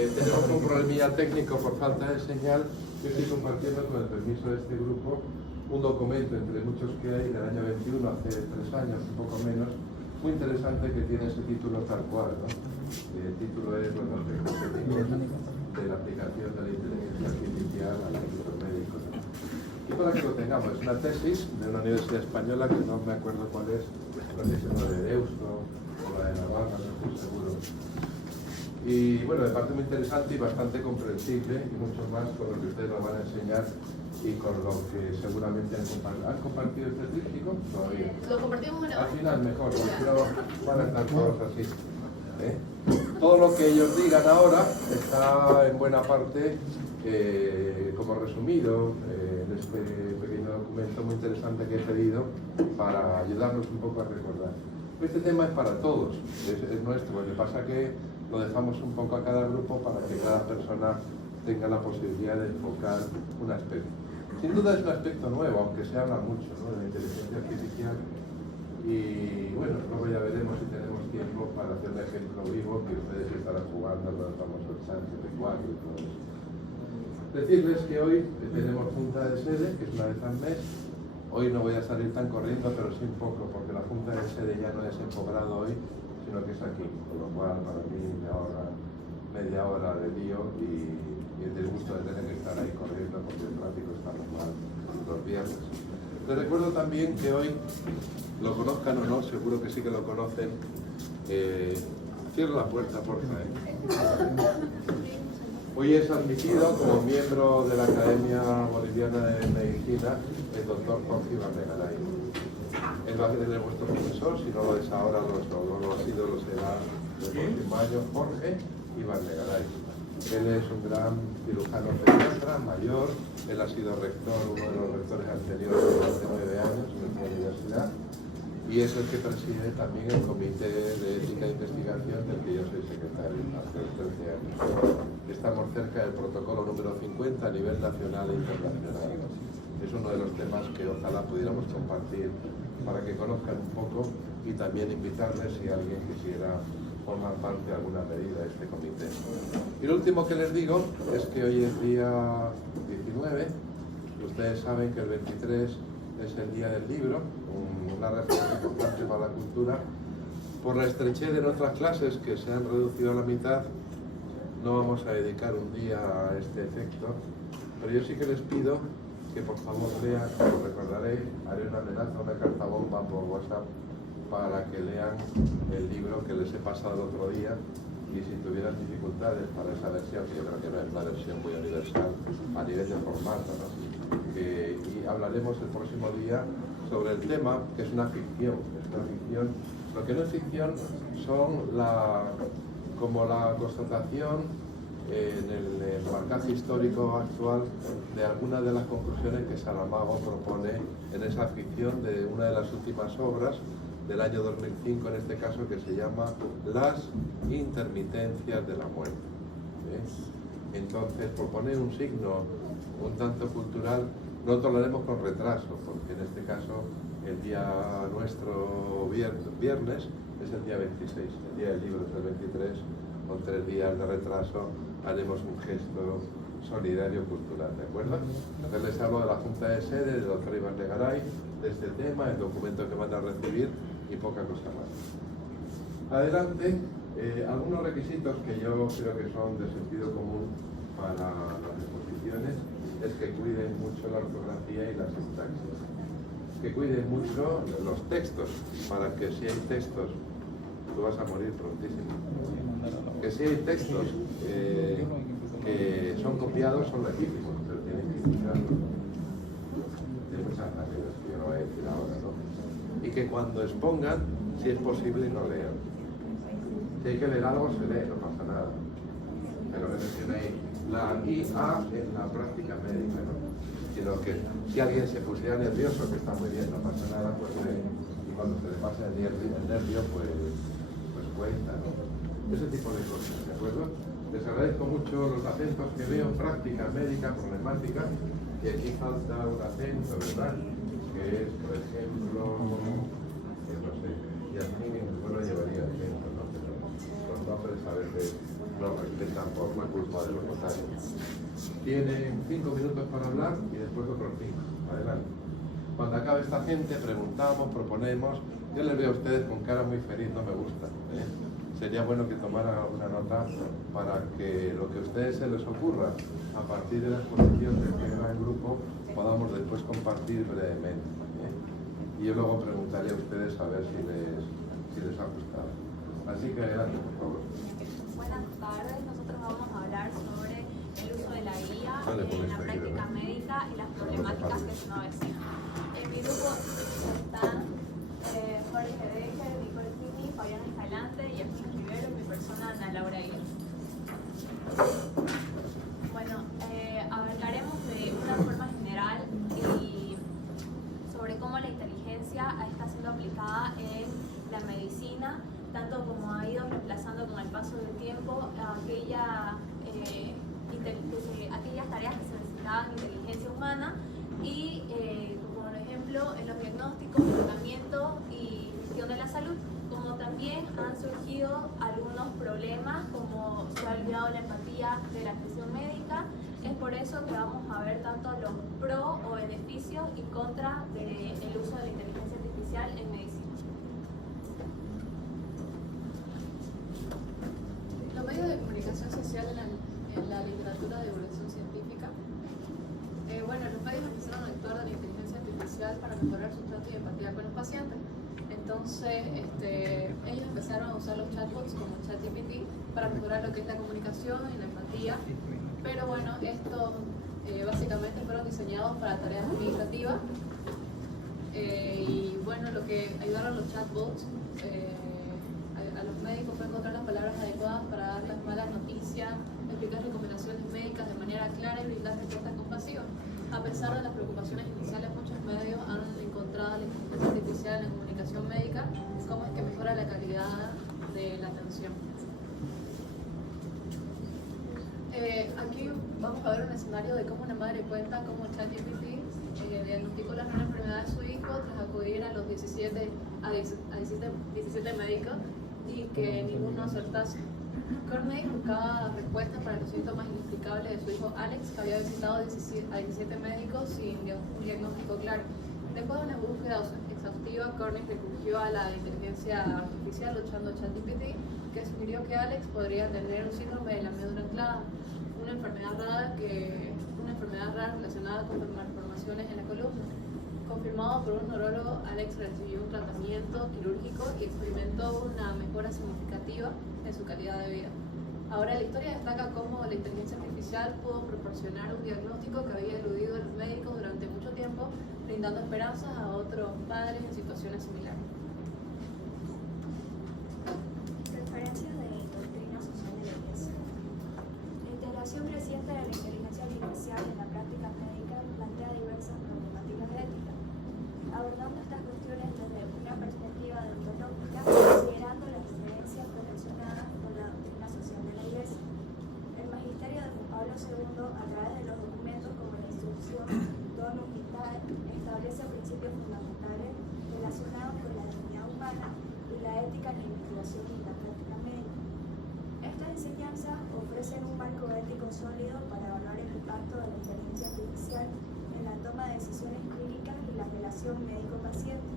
Tenemos un problemilla técnico por falta de señal. Yo estoy compartiendo con el permiso de este grupo un documento entre muchos que hay del año 21, hace 3 años, un poco menos, muy interesante, que tiene ese título tal cual, ¿no? El título es Los aspectos técnicos de la aplicación de la inteligencia artificial al ámbito médico. Y para que lo tengamos, es una tesis de una universidad española que no me acuerdo cuál es, no sé si es la de Deusto o la de Navarra, no estoy seguro. Y bueno, me parece muy interesante y bastante comprensible, y mucho más con lo que ustedes nos van a enseñar y con lo que seguramente han compartido este tríptico todavía. Lo compartimos en Al final mejor, porque si no van a estar todos así. Todo lo que ellos digan ahora está en buena parte como resumido en este pequeño documento muy interesante que he pedido para ayudarnos un poco a recordar. Este tema es para todos, es nuestro. Lo que pasa que lo dejamos un poco a cada grupo para que cada persona tenga la posibilidad de enfocar un aspecto. Sin duda es un aspecto nuevo, aunque se habla mucho, ¿no?, de la inteligencia artificial. Y bueno, luego ya veremos si tenemos tiempo para hacer un ejemplo vivo que ustedes estarán jugando los famosos chats de 4 y todo eso. Decirles que hoy tenemos junta de sede, que es una vez al mes. Hoy no voy a salir tan corriendo, pero sí un poco, porque la junta de sede ya no es en Poblado hoy, sino que es aquí, con lo cual para mí me ahorra media hora de lío y el gusto de tener que estar ahí corriendo porque el tráfico está normal los viernes. Les recuerdo también que hoy, lo conozcan o no, seguro que sí que lo conocen, cierra la puerta, por favor. Hoy es admitido como miembro de la Academia Boliviana de Medicina el doctor Jorge Ibarregaray. Él va a ser vuestro profesor, si no lo es ahora, no lo ha sido, lo será el próximo año, Jorge Ibarregaray. Él es un gran cirujano pediatra, mayor, él ha sido rector, uno de los rectores anteriores durante 9 años en nuestra universidad, y es el que preside también el Comité de Ética e Investigación del que yo soy secretario hace 13 años. Estamos cerca del protocolo número 50 a nivel nacional e internacional. Es uno de los temas que ojalá pudiéramos compartir para que conozcan un poco y también invitarles si alguien quisiera formar parte de alguna medida de este comité. Y lo último que les digo es que hoy es día 19, ustedes saben que el 23 es el día del libro, una referencia importante para la cultura. Por la estrechez de nuestras clases, que se han reducido a la mitad, no vamos a dedicar un día a este efecto, pero yo sí que les pido que por favor lean, lo recordaré, haré una amenaza, una carta bomba por WhatsApp para que lean el libro que les he pasado el otro día, y si tuvieran dificultades para esa versión, que yo creo que no es una versión muy universal a nivel de formato, ¿no? Y hablaremos el próximo día sobre el tema, que es una ficción, Lo que no es ficción son como la constatación en el marcaje histórico actual de algunas de las conclusiones que Saramago propone en esa ficción de una de las últimas obras del año 2005, en este caso, que se llama Las intermitencias de la muerte. Entonces, propone un signo un tanto cultural. Nosotros lo haremos con retraso, porque en este caso el día nuestro viernes es el día 26, el día del libro es el 23, con 3 días de retraso haremos un gesto solidario cultural, ¿de acuerdo? Entonces les hablo de la Junta de Sede, del doctor Ibarregaray, de este tema, el documento que van a recibir y poca cosa más. Adelante, algunos requisitos que yo creo que son de sentido común para las exposiciones es que cuiden mucho la ortografía y la sintaxis, que cuiden mucho los textos, para que si hay textos, tú vas a morir prontísimo, que si hay textos que son copiados son legítimos, pero tienen que indicarlo. Hay muchas maneras que yo no voy a decir ahora, ¿no? Y que cuando expongan, si es posible, no lean. Si hay que leer algo, se lee, no pasa nada. Pero que mencionéis la IA en la práctica médica, ¿no? Sino que si alguien se pusiera nervioso, que está muy bien, no pasa nada, pues lee. Y cuando se le pasa el nervio, pues cuenta, ¿no? Ese tipo de cosas, ¿de acuerdo? Les agradezco mucho los acentos que veo, práctica médica, problemática, y aquí falta un acento, ¿verdad? Que es, por ejemplo, no sé, Yasmín, bueno, llevaría acento, ¿no? Pero los nombres a veces nos respetan por la culpa de los notarios. Tienen 5 minutos para hablar y después otros 5. Adelante. Cuando acabe esta gente, preguntamos, proponemos. Yo les veo a ustedes con cara muy feliz, no me gusta. Sería bueno que tomaran alguna nota para que lo que a ustedes se les ocurra a partir de la exposición del que era el grupo podamos después compartir brevemente. Y yo luego preguntaré a ustedes a ver si les ha gustado. Así que adelante, por favor. Buenas tardes, nosotros vamos a hablar sobre el uso de la guía en la práctica médica y las problemáticas que se nos avecinan. En mi grupo están Jorge Decker, Nicole Pini, Fabián Escalante y Ernesto Rivero, y mi persona Ana Laura Aguirre. Bueno, hablaremos de una forma general y sobre cómo la inteligencia está siendo aplicada en la medicina, tanto como ha ido reemplazando con el paso del tiempo aquellas tareas que se necesitaban inteligencia humana y, por ejemplo, en los diagnósticos, tratamiento y gestión de la salud, como también han surgido algunos problemas, como se ha olvidado la empatía de la atención médica. Es por eso que vamos a ver tanto los pro o beneficios y contra del uso de la inteligencia artificial en medicina. Los medios de comunicación social en la literatura de divulgación científica. Los medios empezaron a actuar de la inteligencia artificial para mejorar su trato y empatía con los pacientes. Entonces, ellos empezaron a usar los chatbots como ChatGPT para mejorar lo que es la comunicación y la empatía. Pero bueno, estos básicamente fueron diseñados para tareas administrativas. Y bueno, lo que ayudaron los chatbots a los médicos fue encontrar las palabras adecuadas para dar las malas noticias, explicar recomendaciones médicas de manera clara y brindar respuestas compasivas. A pesar de las preocupaciones iniciales, muchos medios han encontrado la inteligencia artificial en la comunicación médica como es que mejora la calidad de la atención. Aquí vamos a ver un escenario de cómo una madre cuenta cómo ChatGPT diagnosticó la rara enfermedad de su hijo tras acudir a los 17 médicos y que ninguno acertase. Courtney buscaba respuestas para los síntomas inexplicables de su hijo Alex, que había visitado a 17 médicos sin un diagnóstico claro. Después de una búsqueda exhaustiva, Courtney recurrió a la inteligencia artificial usando ChatGPT, que sugirió que Alex podría tener un síndrome de la médula anclada, una enfermedad rara relacionada con malformaciones en la columna. Confirmado por un neurólogo, Alex recibió un tratamiento quirúrgico y experimentó una mejora significativa en su calidad de vida. Ahora, la historia destaca cómo la inteligencia artificial pudo proporcionar un diagnóstico que había eludido a los médicos durante mucho tiempo, brindando esperanzas a otros padres en situaciones similares. Referencias de doctrina social de la Iglesia. La integración creciente de la inteligencia artificial en la práctica médica plantea diversas problemáticas éticas, abordando estas cuestiones desde una perspectiva deontológica, considerando las creencias relacionadas con la doctrina social de la Iglesia. El magisterio de Juan Pablo II, a través de los documentos como la instrucción Donum Vitae, establece principios fundamentales relacionados con la dignidad humana y la ética en la investigación y la práctica médica. Estas enseñanzas ofrecen un marco ético sólido para evaluar el impacto de la inteligencia artificial en la toma de decisiones clínicas y la relación médico-paciente.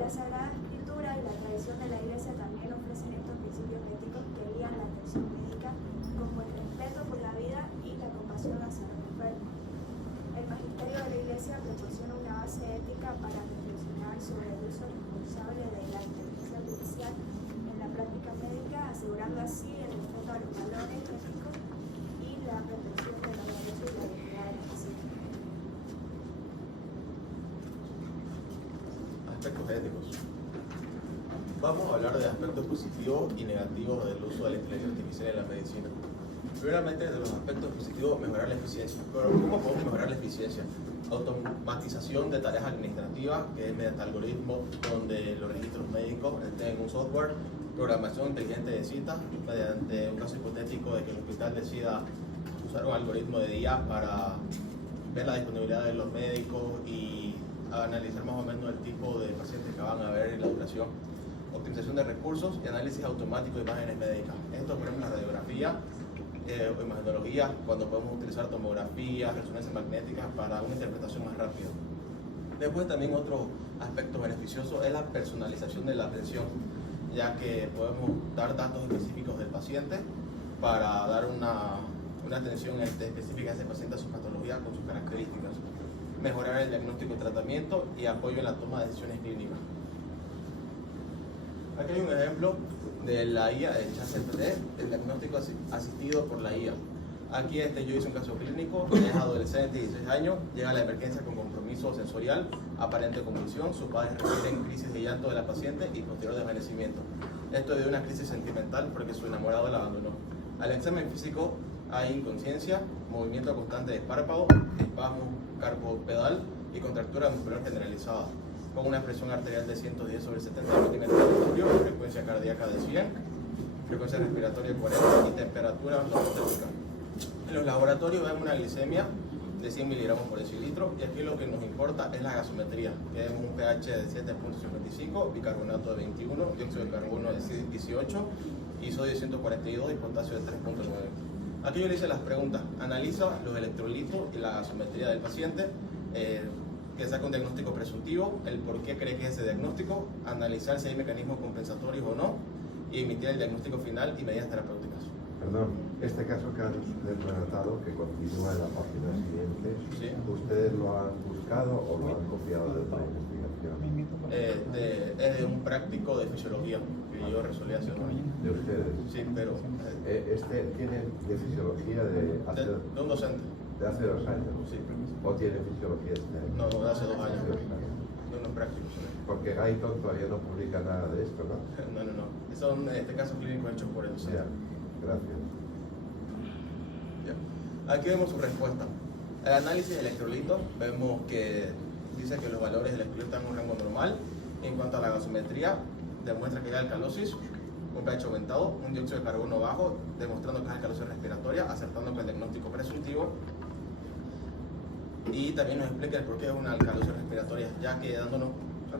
La Sagrada Escritura y la tradición de la Iglesia también ofrecen estos principios éticos que guían la atención médica, como el respeto por la vida y la compasión hacia los enfermos. El magisterio de la Iglesia proporciona una base ética para reflexionar sobre el uso responsable de la inteligencia artificial en la práctica médica, asegurando así el respeto a los valores éticos y la protección de los derechos y la dignidad del paciente. Aspectos éticos. Vamos a hablar de aspectos positivos y negativos del uso de la inteligencia artificial en la medicina. Primeramente, de los aspectos positivos, mejorar la eficiencia. Pero ¿cómo podemos mejorar la eficiencia? Automatización de tareas administrativas, que es mediante algoritmos donde los registros médicos estén en un software, programación inteligente de citas, mediante un caso hipotético de que el hospital decida usar un algoritmo de día para ver la disponibilidad de los médicos y analizar más o menos el tipo de pacientes que van a ver y la duración. optimización de recursos y análisis automático de imágenes médicas. Esto, por ejemplo, la radiografía o imagenología, cuando podemos utilizar tomografía, resonancia magnética para una interpretación más rápida. Después también otro aspecto beneficioso es la personalización de la atención, ya que podemos dar datos específicos del paciente para dar una atención específica a ese paciente, a su patología con sus características, mejorar el diagnóstico y tratamiento y apoyo en la toma de decisiones clínicas. Aquí hay un ejemplo de la IA de ChatGPT, el diagnóstico asistido por la IA. Aquí yo hice un caso clínico, es adolescente de 16 años, llega a la emergencia con compromiso sensorial, aparente convulsión, sus padres refieren crisis de llanto de la paciente y posterior desvanecimiento. Esto de una crisis sentimental porque su enamorado la abandonó. Al examen físico hay inconsciencia, movimiento constante de párpado, espasmo carpopedal y contractura muscular generalizada, con una presión arterial de 110/70 mm, frecuencia cardíaca de 100, frecuencia respiratoria de 40 y temperatura ortopédica. En los laboratorios vemos una glicemia de 100 miligramos por decilitro y aquí lo que nos importa es la gasometría. Vemos un pH de 7.55, bicarbonato de 21, dióxido de carbono de 18 y sodio de 142 y potasio de 3.9. Aquí yo le hice las preguntas: analiza los electrolitos y la gasometría del paciente, que saca un diagnóstico presuntivo, el por qué cree que es ese diagnóstico, analizar si hay mecanismos compensatorios o no y emitir el diagnóstico final y medidas terapéuticas. Perdón, este caso que han usted relatado, que continúa en la página siguiente, ¿Sí? ¿ustedes lo han buscado o lo han copiado de otra investigación? Es de un práctico de fisiología que yo resolví hace 2 años. ¿De ustedes? Sí, pero ¿Este tiene de fisiología de hace, de un docente. de hace 2 años? Sí. ¿O tiene fisiología este año? No, de hace 2 años. Hace 2 años. De unos prácticos. Porque Guyton todavía no publica nada de esto, ¿no? No. Son casos clínicos hechos por el docente. Ya, gracias. Ya. Aquí vemos su respuesta. El análisis de electrolitos, vemos que dice que los valores del electrolito están en un rango normal. En cuanto a la gasometría, demuestra que hay alcalosis, un pH aumentado, un dióxido de carbono bajo, demostrando que es alcalosis respiratoria, acertando con el diagnóstico presuntivo. Y también nos explica el por qué es una alcalosis respiratoria, ya que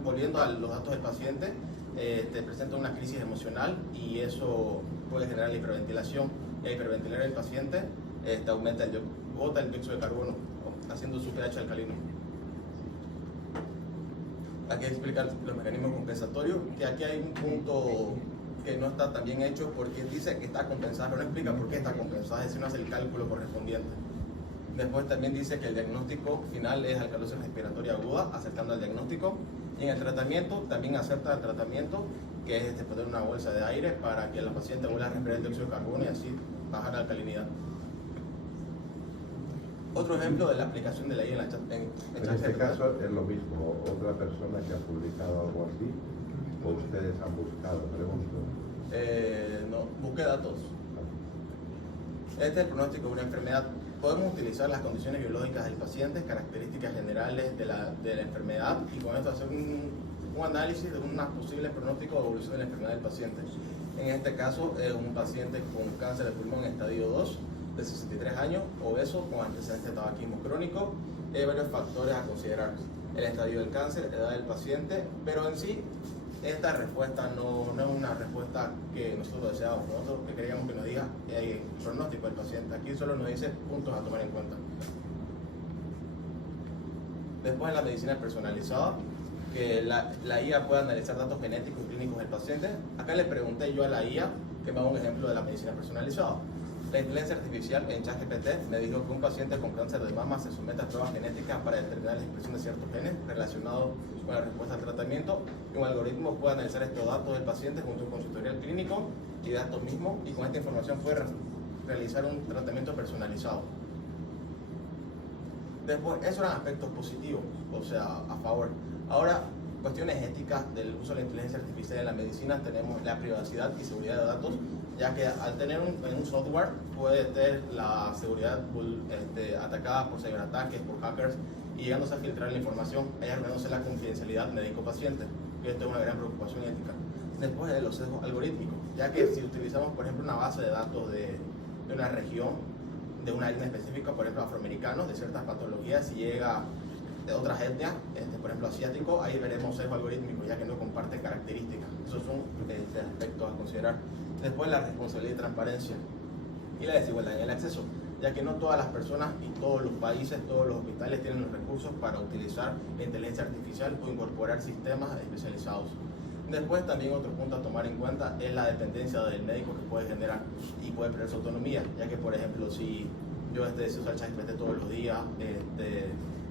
volviendo a los datos del paciente, te presenta una crisis emocional y eso puede generar la hiperventilación. Y al hiperventilar el paciente, bota el dióxido de carbono, haciendo su pH alcalino. Aquí explica los mecanismos compensatorios, que aquí hay un punto que no está tan bien hecho porque dice que está compensado, pero no explica por qué está compensado, es decir, no hace el cálculo correspondiente. Después también dice que el diagnóstico final es alcalosis respiratoria aguda, acertando al diagnóstico. Y en el tratamiento también acerta el tratamiento, que es poner una bolsa de aire para que la paciente vuelva a respirar el dióxido de carbono y así bajar la alcalinidad. Otro ejemplo de la aplicación de la IA En este caso es lo mismo, otra persona que ha publicado algo así, o ustedes han buscado, pregunto. No, busque datos. Este es el pronóstico de una enfermedad. Podemos utilizar las condiciones biológicas del paciente, características generales de la enfermedad y con esto hacer un análisis de un posible pronóstico de evolución de la enfermedad del paciente. En este caso es un paciente con cáncer de pulmón estadio 2, de 63 años, obeso, con antecedentes de tabaquismo crónico. Hay varios factores a considerar: el estadio del cáncer, edad del paciente, pero en sí esta respuesta no es una respuesta que nosotros deseamos, nosotros que queríamos que nos diga el pronóstico del paciente. Aquí solo nos dice puntos a tomar en cuenta. Después en la medicina personalizada, que la IA puede analizar datos genéticos y clínicos del paciente. Acá le pregunté yo a la IA que me haga un ejemplo de la medicina personalizada. La inteligencia artificial en ChatGPT me dijo que un paciente con cáncer de mama se somete a pruebas genéticas para determinar la expresión de ciertos genes relacionados con la respuesta al tratamiento, y un algoritmo puede analizar estos datos del paciente junto con su historial clínico y datos mismos, y con esta información puede realizar un tratamiento personalizado. Después, esos eran aspectos positivos, o sea, a favor. Ahora, cuestiones éticas del uso de la inteligencia artificial en la medicina, tenemos la privacidad y seguridad de datos, ya que al tener un software puede tener la seguridad atacada por ciberataques, por hackers, y llegándose a filtrar la información, arruinándose la confidencialidad médico-paciente, y esto es una gran preocupación ética. Después de los sesgos algorítmicos, ya que si utilizamos, por ejemplo, una base de datos de una región, de una etnia específica, por ejemplo, afroamericanos, de ciertas patologías, si llega otras etnias, por ejemplo asiático, ahí veremos sesgo algorítmico, ya que no comparte características. Esos son aspectos a considerar. Después la responsabilidad y transparencia y la desigualdad en el acceso, ya que no todas las personas y todos los países, todos los hospitales tienen los recursos para utilizar la inteligencia artificial o incorporar sistemas especializados. Después también otro punto a tomar en cuenta es la dependencia del médico que puede generar y puede perder su autonomía, ya que por ejemplo si yo decido usar ChatGPT todos los días,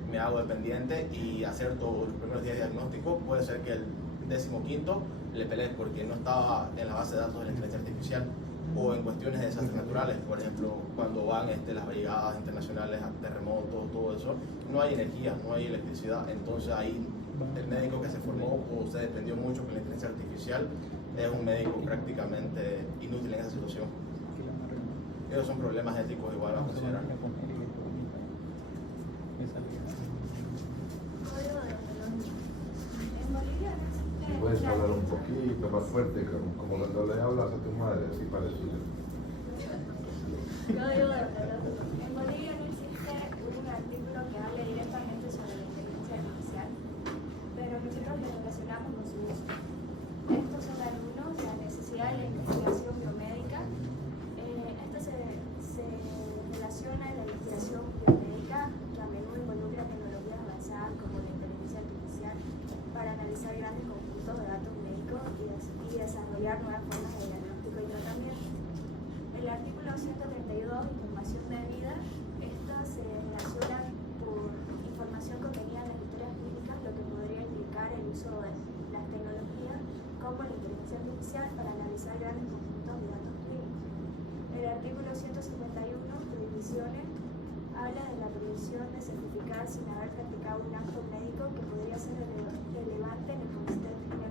me hago dependiente y hacer todos los primeros días de diagnóstico, puede ser que el 15º le pelee porque no estaba en la base de datos de la inteligencia artificial, o en cuestiones de desastres naturales, por ejemplo, cuando van las brigadas internacionales a terremotos, todo eso, no hay energía, no hay electricidad, entonces ahí el médico que se formó o se dependió mucho con la inteligencia artificial es un médico prácticamente inútil en esa situación. Esos son problemas éticos igual a considerar. En Bolivia no existe. Puedes hablar un poquito más fuerte, como cuando le hablas a tu madre, así parecido. En Bolivia no existe un artículo que hable directamente sobre la inteligencia artificial, pero nosotros lo relacionamos con su uso. Estos son algunos: la necesidad de la investigación biomédica. Esto se relaciona en la investigación biomédica, que a menudo involucra tecnologías avanzadas como la inteligencia artificial para analizar grandes conjuntos de datos médicos y desarrollar nuevas formas de diagnóstico y tratamiento. El artículo 132, información debida, esta se relaciona por información contenida en las historias clínicas, lo que podría implicar el uso de las tecnologías como la inteligencia artificial para analizar grandes conjuntos de datos clínicos. El artículo 151, prohibiciones, habla de la prohibición de certificar sin haber practicado un acto médico que podría ser relevante en el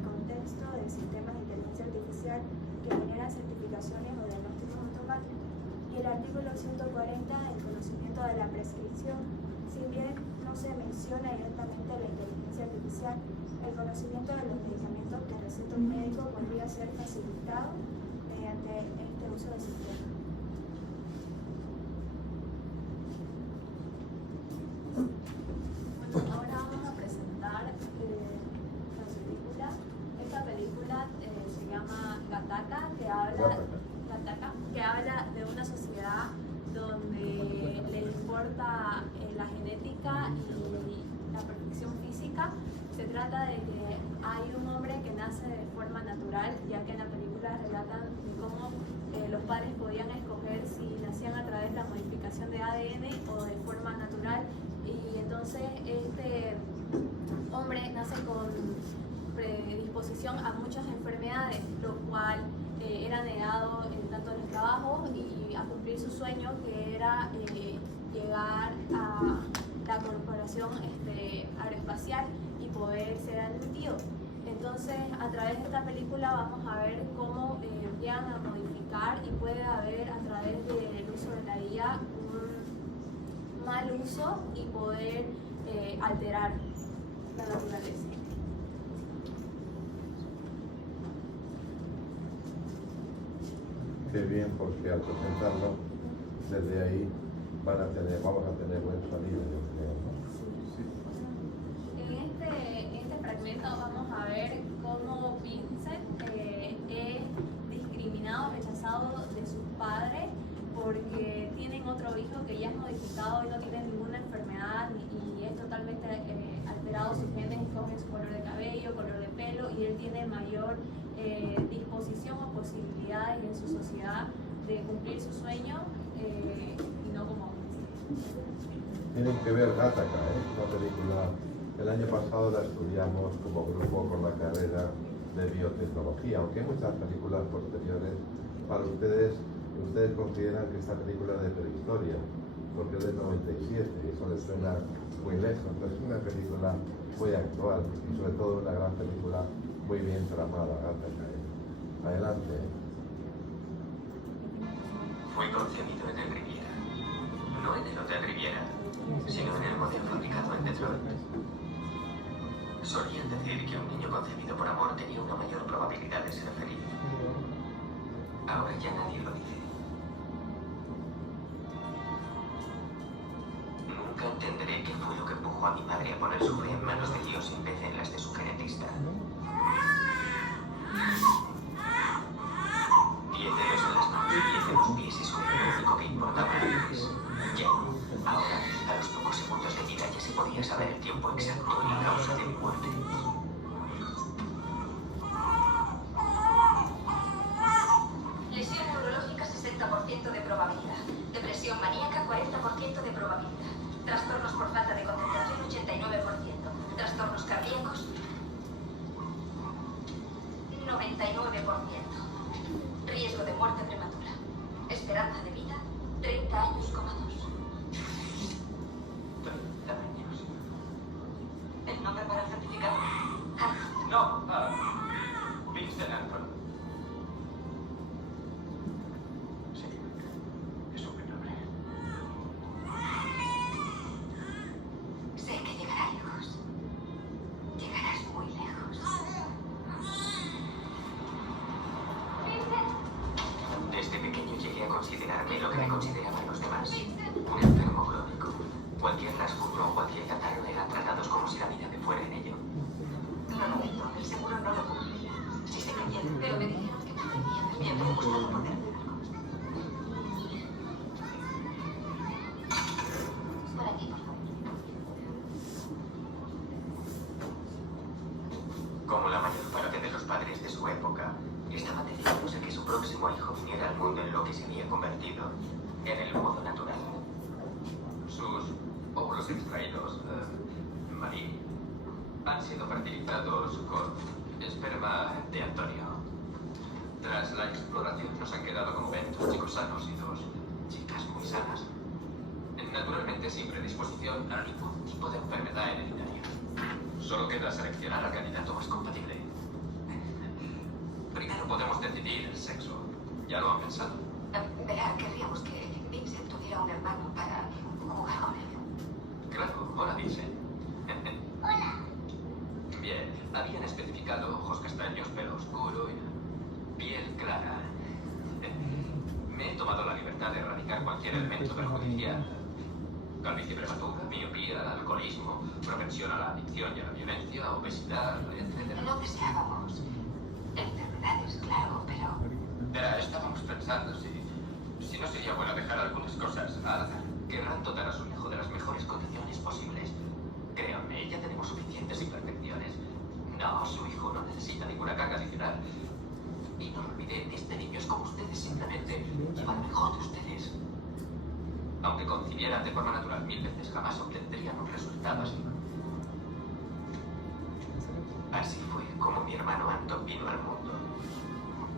contexto de sistemas de inteligencia artificial que generan certificaciones o diagnósticos automáticos. Y el artículo 140, el conocimiento de la prescripción. Si bien no se menciona directamente la inteligencia artificial, el conocimiento de los medicamentos que receta un médico podría ser facilitado mediante este uso del sistema. Bueno, ahora vamos a presentar la película. Esta película se llama Gattaca, que habla de una sociedad donde le importa la genética y la perfección física. Se trata de que hay un hombre que nace de forma natural, ya que en la película relatan de cómo los padres podían escoger si nacían a través de la modificación de ADN o de forma natural, y entonces este hombre nace con predisposición a muchas enfermedades, lo cual era negado tanto en el trabajo y a cumplir su sueño, que era llegar a la corporación aeroespacial y poder ser admitido. Entonces, a través de esta película vamos a ver cómo llegan a modificar y puede haber a través del uso de la IA un mal uso y poder alterar la naturaleza. Qué bien, porque al presentarlo, desde ahí vamos a tener buen sonido, yo creo, ¿no? En este fragmento vamos a ver cómo Vincent es discriminado, rechazado de sus padres porque tienen otro hijo que ya es modificado y no tiene ninguna enfermedad y es totalmente alterado sus genes, escoge su color de cabello, color de pelo, y él tiene mayor disposición o posibilidades en su sociedad de cumplir su sueño y no como hombres. Tienen que ver Gattaca, una película. El año pasado la estudiamos como grupo con la carrera de biotecnología, aunque hay muchas películas posteriores. Para ustedes consideran que esta película es de prehistoria, porque es del 97 y eso les suena muy lejos. Entonces es una película muy actual y sobre todo una gran película muy bien tramada, Gattaca. Adelante. Fue concebido en el Riviera. No en el Hotel Riviera, sino en el modelo fabricado en Detroit. Solían decir que un niño concebido por amor tenía una mayor probabilidad de ser feliz. Ahora ya nadie lo dice. Nunca Nunca entenderé qué fue lo que empujó a mi madre a poner su fe en manos de Dios en vez de en las de su genetista. 10 dedos en las manos y 10 en los pies es lo único que importaba antes. Ya, ahora, a los pocos segundos de vida ya se podía saber el tiempo exacto y la causa de mi muerte. Lesión neurológica 60% de probabilidad. Depresión maníaca 40% de probabilidad. Trastornos por falta de concentración 89%. Trastornos cardíacos 99%. Riesgo de muerte prematura. Esperanza de vida 30 años, 2. 30 años. ¿El nombre para el certificado? Arnold. No, Vincent Arnold. Sí, es un buen nombre. Sé que llegarás lejos. Llegarás muy lejos. Desde pequeño llegué a considerarme lo que me consideraban los demás. Un enfermo crónico. Cualquier rasguño o cualquier catarro eran tratados como si la vida me fuera en ello. Lo lamento, el seguro no lo cubre. Si se cayera, pero me dijeron que parecía más bien me gustaba poder hacer algo. Por aquí, por favor. Como la mayor parte de los padres de su época, estaban decididos a que su próximo hijo viniera al mundo en lo que se había convertido, en el modo natural. Sus óvulos extraídos, Marie, han sido fertilizados con esperma de Antonio. Tras la exploración nos han quedado como ven 2 chicos sanos y 2 chicas muy sanas. Naturalmente sin predisposición a ningún tipo de enfermedad hereditaria. Solo queda seleccionar al candidato más compatible. Primero podemos decidir el sexo. ¿Ya lo han pensado? Verá, querríamos que Vincent tuviera un hermano para jugar con él. Claro, hola Vincent. Hola. Bien, habían especificado ojos castaños, pelo oscuro y piel clara. Me he tomado la libertad de erradicar cualquier elemento perjudicial. Calvicie prematura, miopía, alcoholismo, propensión a la adicción y a la violencia, obesidad, etc. No deseábamos enfermedades, claro, pero Verá, estábamos pensando si no sería bueno dejar algunas cosas al azar. Querrán dotar a su hijo de las mejores condiciones posibles. Créanme, ya tenemos suficientes imperfecciones. No, su hijo no necesita ninguna carga adicional. Y no olviden que este niño es como ustedes, simplemente lleva lo mejor de ustedes. Aunque conciliaran de forma natural 1000 veces, jamás obtendrían un resultado así. Así fue como mi hermano Anton vino al mundo.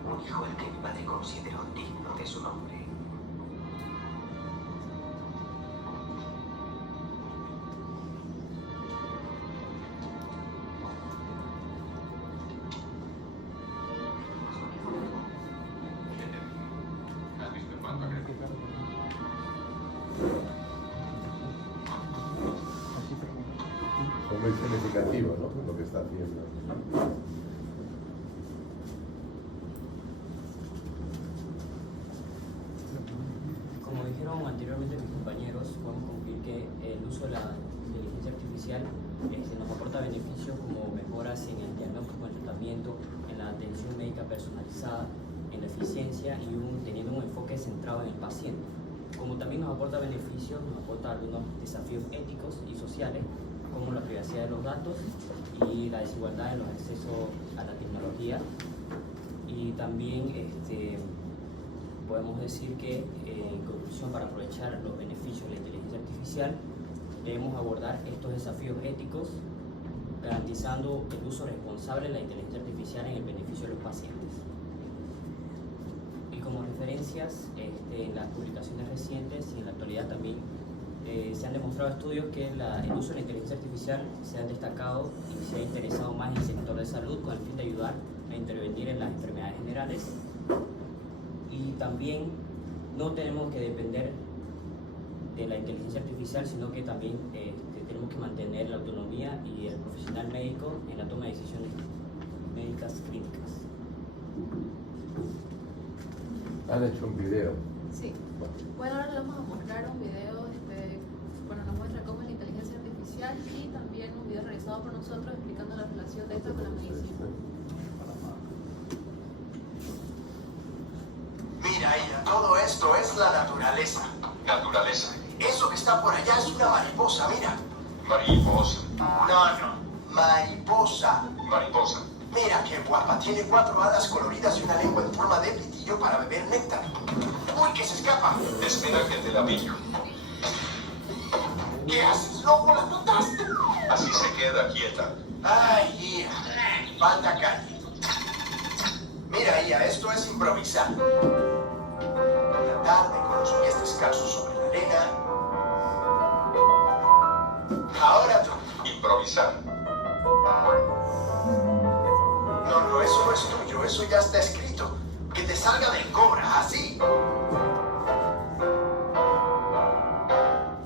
Un hijo al que mi padre consideró digno de su nombre. ¿Has visto en cuánto ha crecido? Son muy significativos, ¿no? Lo que está haciendo. Como dijeron anteriormente mis compañeros, podemos concluir que el uso de la inteligencia artificial nos aporta beneficios como mejoras en el diagnóstico, en el tratamiento, en la atención médica personalizada, en la eficiencia y teniendo un enfoque centrado en el paciente. Como también nos aporta beneficios, nos aporta algunos desafíos éticos y sociales, como la privacidad de los datos y la desigualdad en los accesos a la tecnología. Y también podemos decir que, en conclusión, para aprovechar los beneficios de la inteligencia artificial, debemos abordar estos desafíos éticos, garantizando el uso responsable de la inteligencia artificial en el beneficio de los pacientes. Y como referencias, en las publicaciones recientes y en la actualidad también se han demostrado estudios que el uso de la inteligencia artificial se ha destacado y se ha interesado más en el sector de salud con el fin de ayudar a intervenir en las enfermedades generales. Y también no tenemos que depender de la inteligencia artificial, sino que también tenemos que mantener la autonomía y el profesional médico en la toma de decisiones médicas críticas. Han hecho un video. Sí. Bueno, ahora les vamos a mostrar un video, bueno, nos muestra cómo artificial y también un video realizado por nosotros explicando la relación de esta con la medicina. Mira, ella, todo esto es la naturaleza. Naturaleza. Eso que está por allá es una mariposa, mira. Mariposa. No, mariposa. Mariposa. Mira qué guapa, tiene 4 alas coloridas y una lengua en forma de pitillo para beber néctar. ¡Uy, que se escapa! Espera que te la pillo. ¿Qué haces, loco? ¿La mataste? Así se queda quieta. Ay, Ia, falta calle. Mira, Ia, esto es improvisar. En la tarde, con los pies descalzos sobre la arena. Ahora tú. Improvisar. No, eso no es tuyo, eso ya está escrito. Que te salga del cobra, así.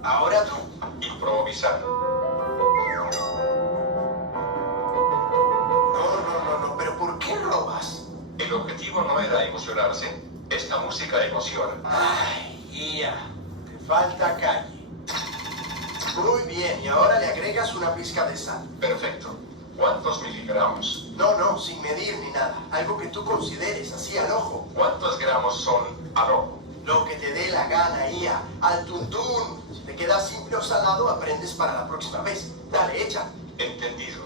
Ahora tú. Improvisar. No, pero ¿por qué robas? El objetivo no era emocionarse. Esta música emociona. Ay, Ia, te falta calle. Muy bien, y ahora le agregas una pizca de sal. Perfecto. ¿Cuántos miligramos? No, sin medir ni nada. Algo que tú consideres, así al ojo. ¿Cuántos gramos son al ojo? Lo que te dé la gana, Ia. Al tuntún. Si te queda simple o salado, aprendes para la próxima vez. Dale, echa. Entendido.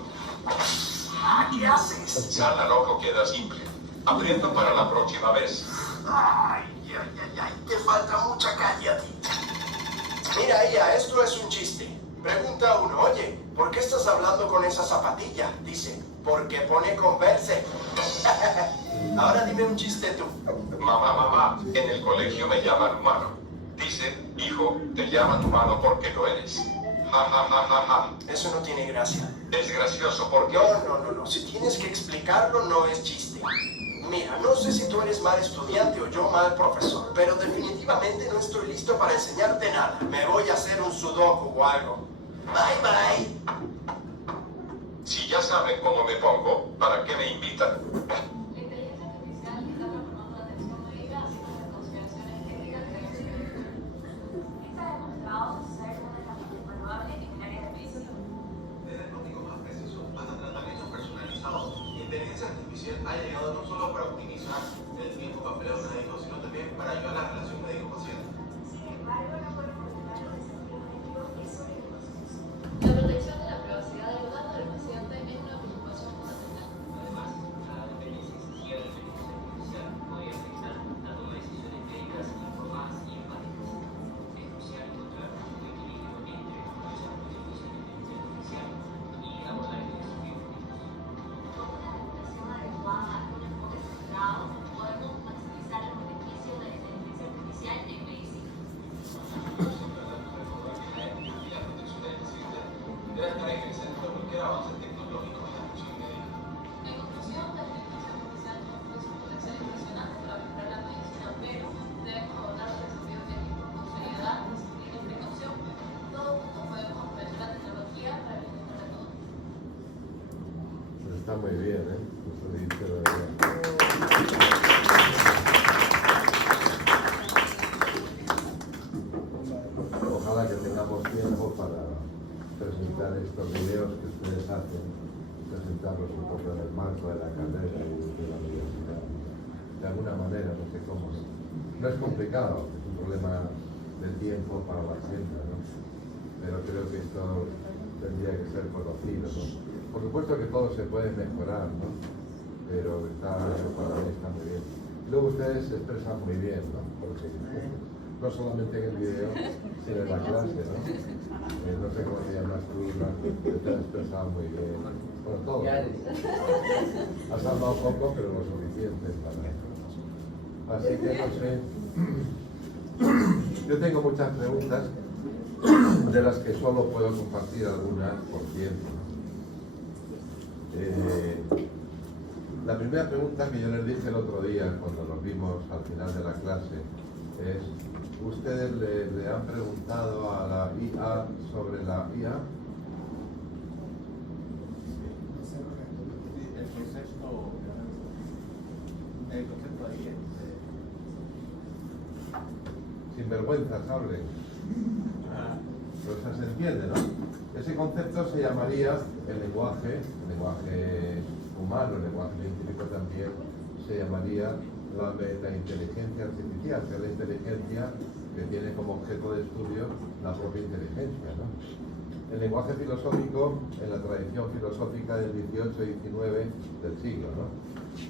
¿Qué haces? Sal al ojo queda simple. Aprendo para la próxima vez. Ay, te falta mucha calle a ti. Mira, Ia, esto es un chiste. Pregunta uno, oye, ¿por qué estás hablando con esa zapatilla? Dice, porque pone Converse. Ahora dime un chiste tú. Mamá, en el colegio me llaman humano. Dice, hijo, te llaman humano porque lo eres. Ja, ja, ja, ja, ja. Eso no tiene gracia. Es gracioso porque... No. Si tienes que explicarlo, no es chiste. Mira, no sé si tú eres mal estudiante o yo mal profesor, pero definitivamente no estoy listo para enseñarte nada. Me voy a hacer un sudoku o algo. Bye. Si ya saben cómo me pongo, ¿para qué me invitan? La inteligencia artificial está transformando la atención médica haciendo las consideraciones técnicas que deben ser. Está demostrado ser una herramienta invaluable en el área de medicina. De diagnósticos más precisos hasta tratamientos personalizados, la inteligencia artificial ha llegado no solo para optimizar el tiempo que emplea un médico, sino también para ayudar a la relación médico-paciente. Sin embargo, no podemos olvidar los desafíos éticos y sobre el proceso. La protección de la privacidad de los datos del paciente es una preocupación fundamental. Además, la dependencia exigida de la inteligencia artificial puede afectar la toma de decisiones médicas informadas y empáticas. Es crucial encontrar un punto de equilibrio entre aprovechar los beneficios de la inteligencia artificial y abordar el desafío ético. Con una regulación adecuada y un enfoque centrado, podemos maximizar los beneficios de la inteligencia artificial en medicina. Debe estar en el centro de cualquier avance tecnológico en la atención médica. En conclusión, la inteligencia artificial tiene un potencial impresionante para mejorar la medicina, pero debemos abordar los desafíos éticos con seriedad, disciplina y precaución. Todos juntos podemos aprovechar la tecnología para el bienestar de todos. Está muy bien, ¿eh? Eso dice la verdad. Ojalá que tengamos tiempo para presentar estos videos que ustedes hacen, presentarlos un poco en el marco de la carrera y de la universidad. De alguna manera, no sé cómo. No es complicado, es un problema de tiempo para la gente, ¿no? Pero creo que esto tendría que ser conocido, ¿no? Por supuesto que todo se puede mejorar, ¿no? Pero para mí está muy bien. Luego ustedes se expresan muy bien, ¿no? Porque no solamente en el video, sino en la clase, ¿no? No sé cómo te llamas tú, te has expresado muy bien. Bueno, todo. Has hablado poco, pero lo suficiente para... Así que no sé. Yo tengo muchas preguntas, de las que solo puedo compartir algunas por tiempo. La primera pregunta que yo les dije el otro día, cuando nos vimos al final de la clase, es: ¿ustedes le han preguntado a la IA sobre la IA? El concepto de IA. Sin vergüenzas, hablen. Pues se entiende, ¿no? Ese concepto se llamaría el lenguaje humano, el lenguaje científico también, se llamaría la inteligencia artificial, que es la inteligencia que tiene como objeto de estudio la propia inteligencia, ¿no? El lenguaje filosófico, en la tradición filosófica del 18 y 19 del siglo, ¿no?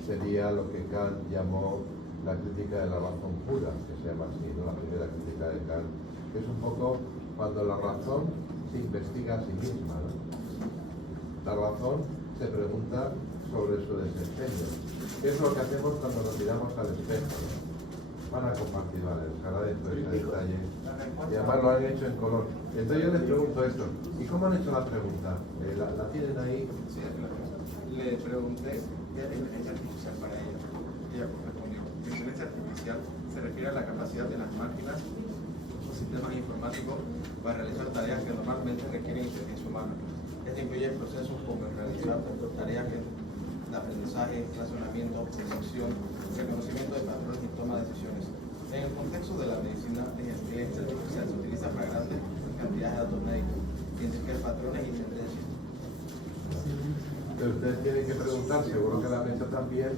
Sería lo que Kant llamó la crítica de la razón pura, que se llama así, ¿no? La primera crítica de Kant, que es un poco cuando la razón se investiga a sí misma, ¿no? La razón se pregunta sobre su desempeño. ¿Qué es lo que hacemos cuando nos miramos al espejo, ¿no? Van a compartir, vale, os agradezco ese detalle. Y además lo han hecho en color. Entonces yo les pregunto esto, ¿y cómo han hecho la pregunta? ¿La tienen ahí? Sí, le pregunté qué es la inteligencia artificial para ella. Ella respondió, la inteligencia artificial se refiere a la capacidad de las máquinas o sistemas informáticos para realizar tareas que normalmente requieren inteligencia humana. Esto incluye procesos como realizar tareas que de aprendizaje, razonamiento, percepción, reconocimiento de patrones y toma de decisiones. En el contexto de la medicina, la inteligencia artificial se utiliza para grandes cantidades de datos médicos, identificar patrones y tendencias. Pero ustedes tienen que preguntar, seguro que la han hecho también,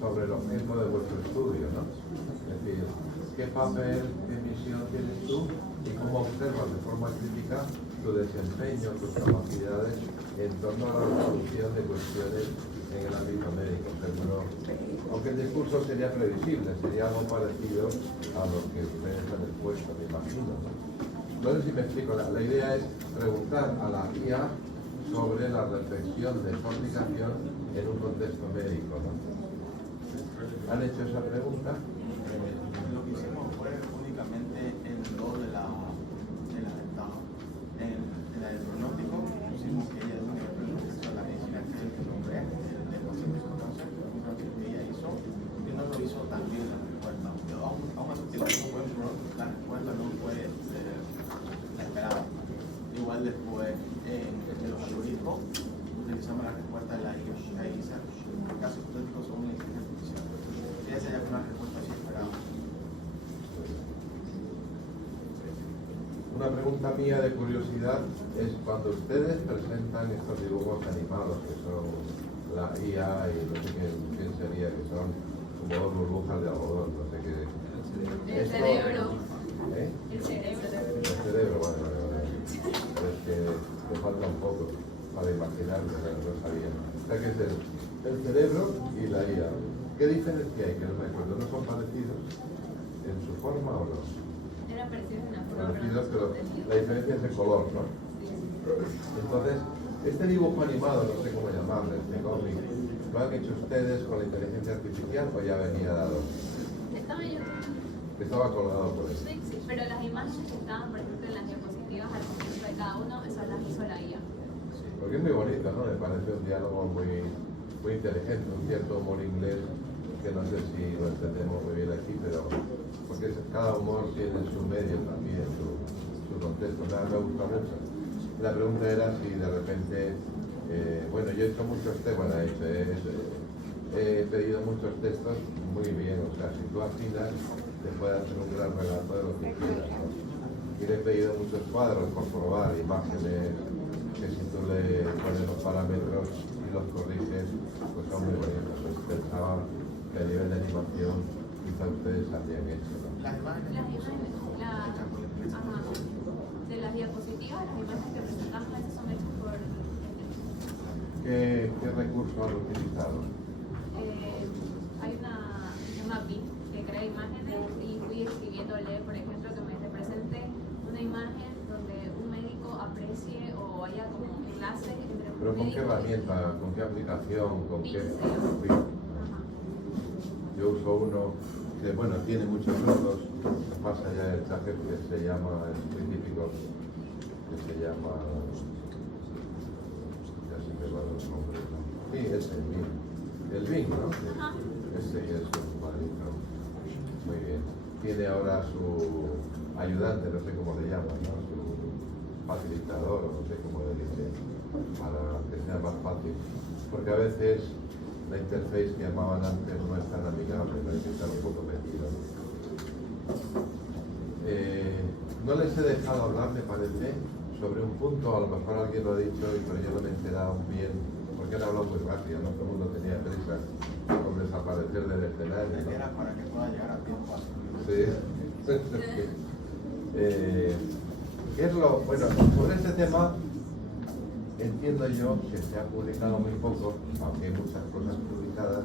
sobre el objeto de vuestro estudio, ¿no? Es decir, ¿qué papel, qué misión tienes tú y cómo observas de forma crítica tu desempeño, tus capacidades en torno a la resolución de cuestiones en el ámbito médico? Seguro, aunque el discurso sería previsible, sería algo parecido a lo que ustedes han expuesto, me imagino, ¿no? No sé si me explico, la idea es preguntar a la IA sobre la reflexión de su aplicación en un contexto médico, ¿no? ¿Han hecho esa pregunta? Lo que hicimos fue únicamente en lo de la pronóstico, pusimos que ella no a la medicina que es el que nombré, el paciente conoce, que ella hizo, y no lo hizo tan bien la respuesta. Aún así utilizamos un buen prompt, la respuesta no fue la esperada. Igual después en los algoritmos utilizamos la respuesta de la IA, ahí dice casos hipotéticos son una inteligencia artificial. Esa ya fue una respuesta así esperada. Una pregunta mía de curiosidad es cuando ustedes presentan estos dibujos animados que son la IA y no sé quién sería, que son como dos burbujas de algodón, no sé qué. El cerebro. ¿Eh? El cerebro. El cerebro, bueno. Es que me falta un poco para imaginarme, no sabía. O sea que es el cerebro y la IA. ¿Qué diferencia hay? Que no me acuerdo. ¿No son parecidos en su forma o no? Era parecido en la forma. Parecidos, pero la diferencia es el color, ¿no? Entonces, este dibujo animado, no sé cómo llamarlo, este cómic, ¿lo han hecho ustedes con la inteligencia artificial o ya venía dado? Estaba yo. Estaba colgado por eso. Sí, sí, pero las imágenes que estaban, por ejemplo, en las diapositivas al comienzo de cada uno, esas las hizo la IA. Porque es muy bonito, ¿no? Me parece un diálogo muy inteligente, un cierto humor inglés que no sé si lo entendemos muy bien aquí, pero porque cada humor tiene su medio también, su contexto. Nada, me gusta mucho. La pregunta era si de repente, bueno, yo he hecho muchos textos, bueno, he pedido muchos textos muy bien, o sea, si tú afinas, te puede hacer un gran relato de lo que quieras, ¿no? Y le he pedido muchos cuadros por probar, imágenes, que si tú le pones los parámetros y los corriges, pues son muy bonitos. Pues pensaba que a nivel de animación quizá ustedes habrían hecho, ¿no? Las imágenes de las diapositivas, las imágenes que presentamos, esas son hechas por ¿Qué recurso han utilizado? hay una API que crea imágenes y fui escribiéndole, por ejemplo, que me represente una imagen donde un médico aprecie o haya como enlace entre un ¿Pero con qué médico herramienta, con qué aplicación, con qué? Pincel. Yo uso uno que, bueno, tiene muchos usos, más allá del chat que se llama, es muy típico, que se llama, ya se me van los nombres, ¿no? Sí, es el Bing, ¿no? Ese es un cuadrito. Muy bien. Tiene ahora su ayudante, no sé cómo le llaman, ¿no? Su facilitador, o no sé cómo le dice, para que sea más fácil. Porque a veces la interface que llamaban antes no es tan amigable, no hay que estar un poco metido. no les he dejado hablar, me parece, sobre un punto, a lo mejor alguien lo ha dicho, pero yo no me he enterado bien, porque han hablado muy rápido, ¿no? Todo el mundo tenía prisa por desaparecer del escenario, ¿no? Era para que pueda llegar a tiempo. Sí. ¿Qué es lo bueno? Sobre este tema entiendo yo que se ha publicado muy poco, aunque hay muchas cosas publicadas,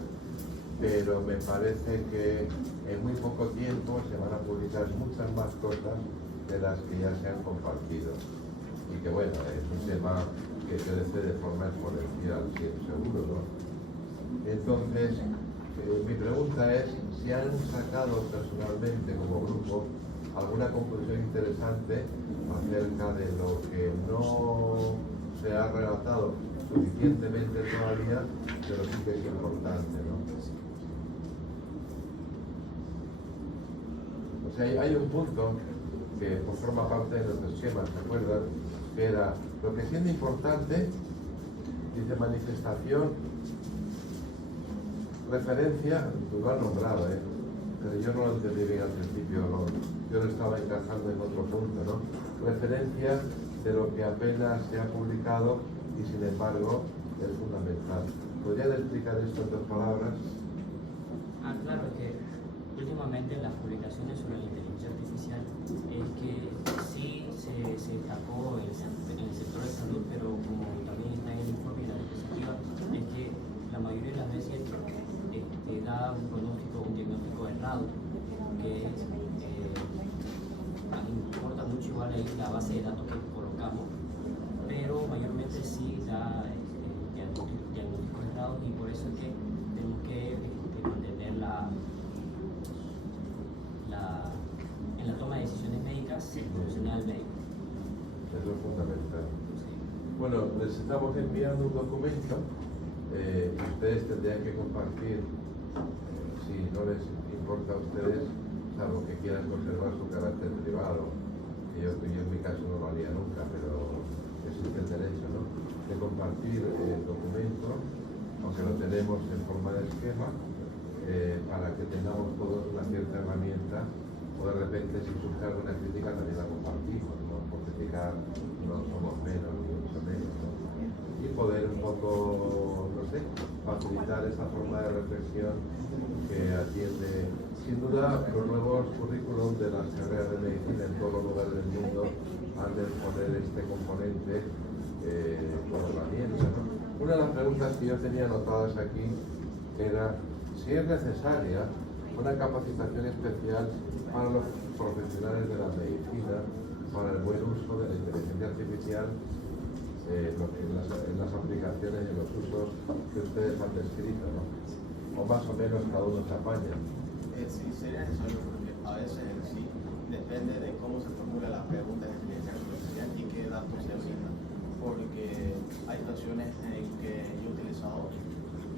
pero me parece que en muy poco tiempo se van a publicar muchas más cosas de las que ya se han compartido. Y que bueno, es un tema que crece de forma exponencial, sí, seguro, ¿no? Entonces, mi pregunta es si han sacado personalmente como grupo alguna conclusión interesante acerca de lo que no se ha relatado suficientemente todavía, pero sí que es importante, ¿no? O sea, hay un punto que forma parte de nuestro esquema, ¿se acuerdan? Que era lo que siendo importante, dice manifestación, referencia, tú lo has nombrado, pero yo no lo entendí bien al principio, yo lo estaba encajando en otro punto, ¿no? Referencia de lo que apenas se ha publicado y sin embargo es fundamental. ¿Podrían explicar esto en 2 palabras? Claro, que últimamente las publicaciones sobre la inteligencia artificial es que sí se destacó en el sector de salud, pero como también está en el informe de la diapositiva, es que la mayoría de las veces da un pronóstico, un diagnóstico errado, que importa mucho igual ahí la base de datos que colocamos, pero mayormente sí da diagnósticos errados, y por eso es que tenemos que mantener en la toma de decisiones médicas el profesional médico. Eso es fundamental. Bueno, les estamos enviando un documento que ustedes tendrían que compartir, si no les importa a ustedes, salvo que quieran conservar su carácter privado, que yo en mi caso no lo haría nunca, pero existe el derecho, ¿no?, de compartir el documento, aunque lo tenemos en forma de esquema, para que tengamos todos una cierta herramienta, o de repente si surge alguna crítica también la compartimos, ¿no? Por criticar no somos menos ni mucho menos, ¿no? Y poder un poco, no sé, facilitar esa forma de reflexión que atiende. Sin duda, los nuevos currículum de las carreras de medicina en todos los lugares del mundo han de poner este componente como herramienta, ¿no? Una de las preguntas que yo tenía anotadas aquí era si es necesaria una capacitación especial para los profesionales de la medicina para el buen uso de la inteligencia artificial en las aplicaciones y en los usos que ustedes han descrito, ¿no? O más o menos cada uno se apaña. Sí, sería necesario, porque a veces en sí depende de cómo se formula la pregunta de inteligencia artificial y qué datos se brindan. Porque hay situaciones en que yo he utilizado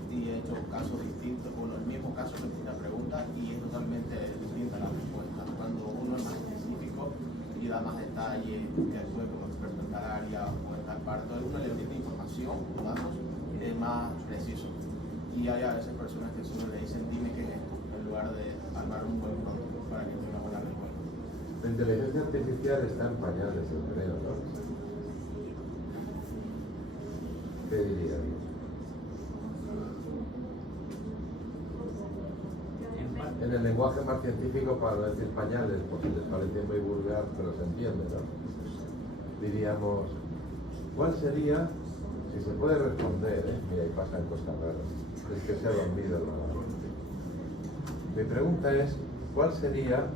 y he hecho casos distintos, bueno, el mismo caso que la pregunta, y es totalmente distinta la respuesta. Cuando uno es más específico y da más detalle, que actúe como experto en tal área o en tal parte, uno le brinda información o datos, es más preciso. Y hay a veces personas que solo le dicen dime qué es esto, en lugar de armar un buen producto para que tenga buena respuesta. La inteligencia artificial está en pañales, yo creo, ¿no? ¿Qué dirían? En el lenguaje más científico, para no decir pañales, porque les parece muy vulgar, pero se entiende, ¿no? Diríamos, ¿cuál sería, si se puede responder, mira, ahí pasan cosas raras, es que se ha dormido el narrador. Mi pregunta es, ¿cuál sería